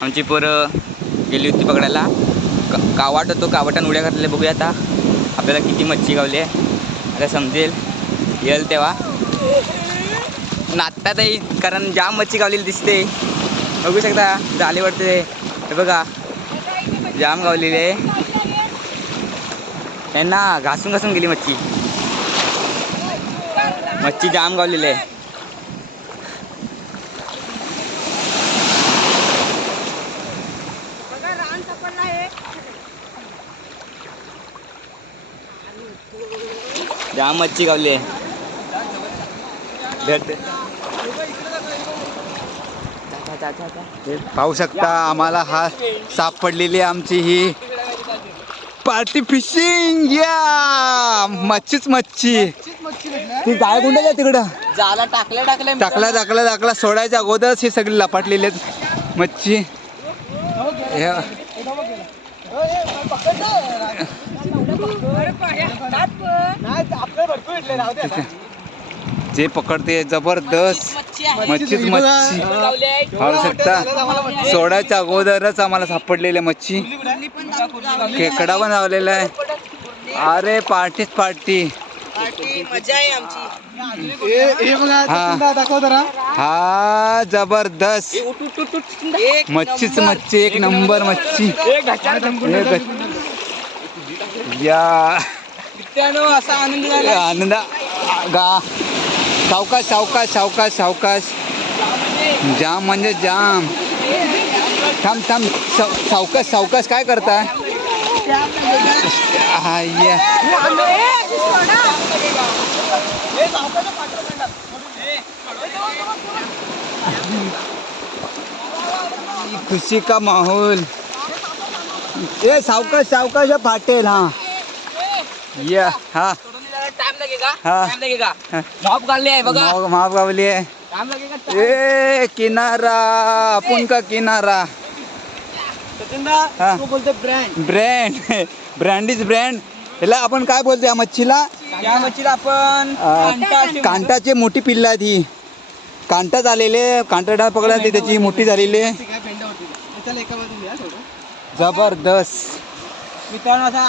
आमची पोरं गेली होती पकडायला. का कावाट होतो कावाटान उड्या घातलेल्या बघूया आता. आपल्याला किती मच्छी गावली आहे. आता समजेल येईल तेव्हा. नाचतात कारण जाम मच्छी गावलेली दिसते. बघू शकता जाले वाटते. हे बघा जाम गावलेली आहे. यांना घासून घासून गेली मच्छी. मच्छी जाम गावलेली आहे बघा रान सापडला आहे जाम मच्छी गावली आहे. भेटते पाहू शकता आम्हाला हा सापडलेली आमची ही. पार्टी फिशिंग या! मच्छीच मच्छी. ती गाय गुंडाच्या तिकडं? जाला टाकल्या टाकल्या टाकला टाकला टाकला. सोडायच्या अगोदरच हे सगळे लपाटलेले आहेत मच्छी. जे पकडते जबरदस्त. मच्छीच मच्छी. पाहू शकता. सोडायच्या अगोदरच आम्हाला सापडलेल्या मच्छी. खेकडा पण लावलेला आहे. अरे पार्टीच पार्टी. मजा आहे आमची. हा हा जबरदस्त. मच्छीच मच्छी एक नंबर मच्छी. या. असा आनंद गा. सावकाश सावकाश सावकाश सावकाश. जाम म्हणजे जाम. थांब थांब. साव- सावकाश सावकाश काय करताय? ये. खुशी का माहौल। ए सावकाश सावकाश फाटेल हा। या हा। टाइम लगेगा टाइम लगेगा बघा आहे टाइम लगेगा ए किनारा आपण का किनारा। हा. बोलतो brand brand brand is brand ह्याला आपण काय बोलतो या मच्छीला? या मच्छीला आपण कांटा कांटाचे मोठी पिल्ला ही. कांटा झालेले कांटा पकडला ती त्याची मोठी झालेली. आहे. जबरदस्त. मित्रांनो